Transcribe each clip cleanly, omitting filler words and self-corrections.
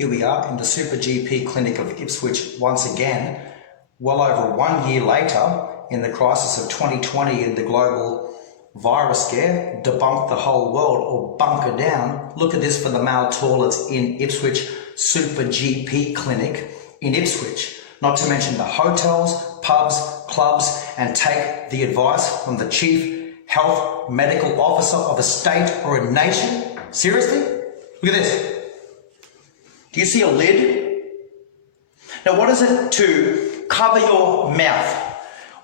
Here we are in the Super GP Clinic of Ipswich once again, well over 1 year later, in the crisis of 2020 in the global virus scare, debunk the whole world or bunker down. Look at this for the male toilets in Ipswich Super GP Clinic in Ipswich. Not to mention the hotels, pubs, clubs, and take the advice from the Chief Health Medical Officer of a state or a nation. Seriously? Look at this. Do you see a lid? Now what is it to cover your mouth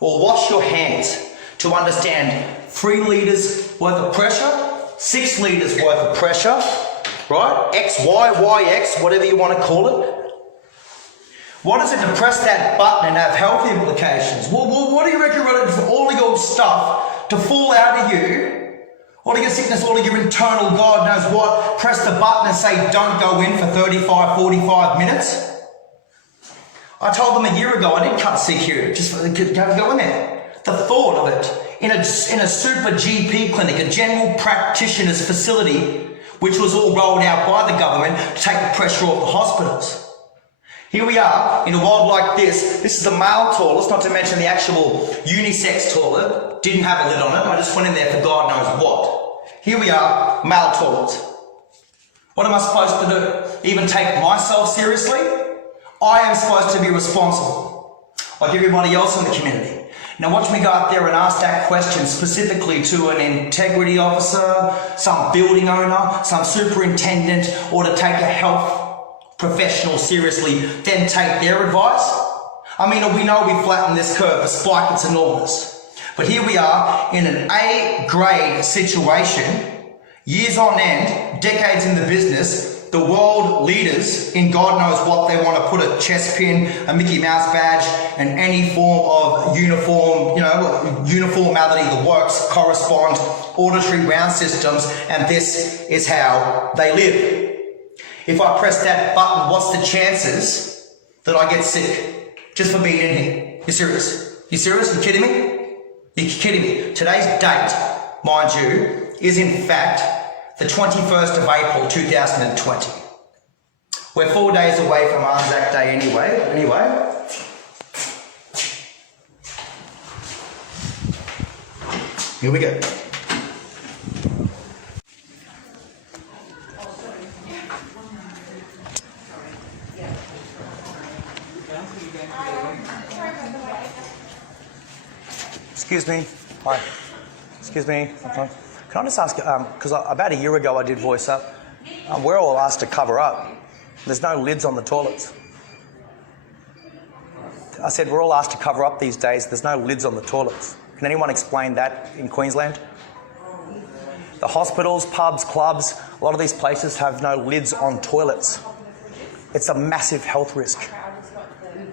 or wash your hands to understand 3 litres worth of pressure, 6 litres worth of pressure, right? X, Y, Y, X, whatever you want to call it. What is it to press that button and have health implications? Well, what do you reckon for all of your stuff to fall out of you? All of your sickness, all of your internal God knows what, press the button and say don't go in for 35, 45 minutes. I told them a year ago I didn't cut sick here, just go in there. The thought of it in a super GP clinic, a general practitioner's facility, which was all rolled out by the government to take the pressure off the hospitals. Here we are in a world like this. This is the male toilet, not to mention the actual unisex toilet. Didn't have a lid on it. I just went in there for God knows what. Here we are, male toilets. What am I supposed to do? Even take myself seriously? I am supposed to be responsible, like everybody else in the community. Now watch me go up there and ask that question specifically to an integrity officer, some building owner, some superintendent, or to take a health professional seriously, then take their advice. I mean, we know we flattened this curve, the spike, it's enormous. But here we are in an A-grade situation, years on end, decades in the business, the world leaders in God knows what they want to put a chest pin, a Mickey Mouse badge, and any form of uniform, uniformity that works, correspond, auditory round systems, and this is how they live. If I press that button, what's the chances that I get sick just for being in here? You serious? You serious? You kidding me? You're kidding me. Today's date, mind you, is in fact the 21st of April 2020. We're 4 days away from Anzac Day anyway. Here we go. Excuse me. Hi. Excuse me. Can I just ask, because about a year ago I did voice up, we're all asked to cover up. There's no lids on the toilets. I said we're all asked to cover up these days. There's no lids on the toilets. Can anyone explain that in Queensland? The hospitals, pubs, clubs, a lot of these places have no lids on toilets. It's a massive health risk.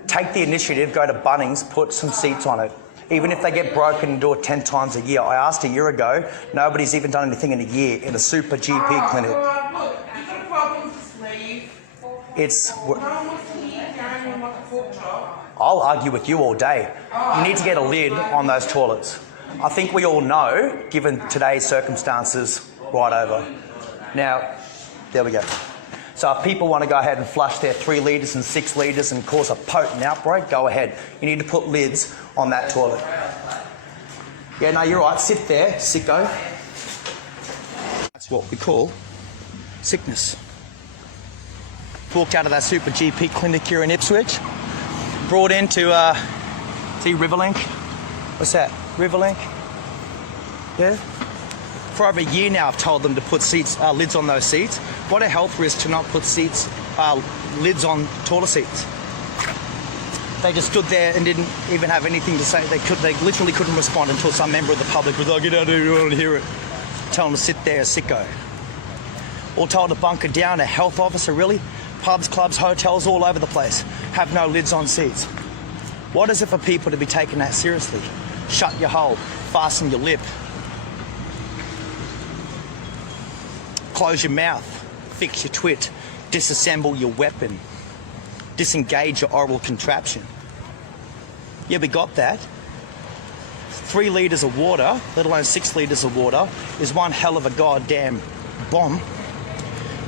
Take the initiative, go to Bunnings, put some seats on it. Even if they get broken and do it 10 times a year. I asked a year ago, nobody's even done anything in a year in a super GP clinic. I'll argue with you all day. You need to get a lid on those toilets. I think we all know, given today's circumstances, right over. Now, there we go. So if people want to go ahead and flush their 3 litres and 6 litres and cause a potent outbreak, go ahead. You need to put lids on that toilet. Yeah, no, you're right. Sit there, sicko. That's what we call sickness. Walked out of that super GP clinic here in Ipswich. Brought into, see Riverlink? What's that? Riverlink? Yeah? For over a year now, I've told them to put lids on those seats. What a health risk to not put lids on toilet seats. They just stood there and didn't even have anything to say. They literally couldn't respond until some member of the public was like, get out of here, you want to hear it. Tell them to sit there, sicko. All told to bunker down, a health officer, really? Pubs, clubs, hotels, all over the place have no lids on seats. What is it for people to be taking that seriously? Shut your hole, fasten your lip. Close your mouth, fix your twit, disassemble your weapon, disengage your oral contraption. Yeah, we got that. 3 litres of water, let alone 6 litres of water, is one hell of a goddamn bomb.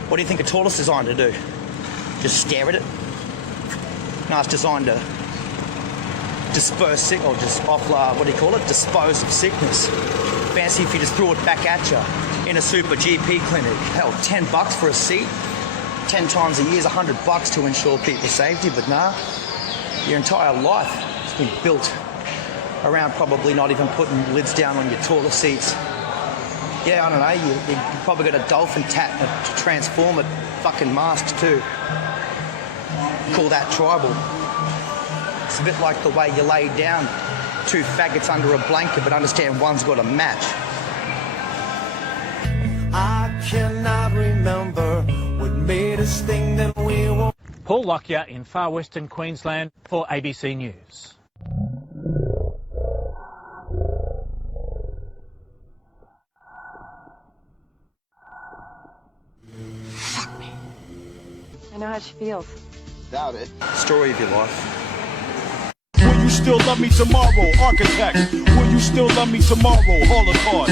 What do you think a toilet's designed to do? just stare at it. No, it's designed to disperse sick, or just dispose of sickness. Fancy if you just threw it back at you in a super GP clinic. Hell, $10 for a seat, 10 times a year is $100 to ensure people's safety, but nah, your entire life has been built around probably not even putting lids down on your toilet seats. Yeah, I don't know, you probably got a dolphin to transform it, fucking masks too. Call that tribal. It's a bit like the way you lay down two faggots under a blanket, but understand one's got a match. I cannot remember what made us think that we were. Paul Lockyer in far western Queensland for ABC News. Fuck me. I know how she feels. Doubt it. Story of your life. Will you still love me tomorrow? Architects. Will you still love me tomorrow? Holocaust.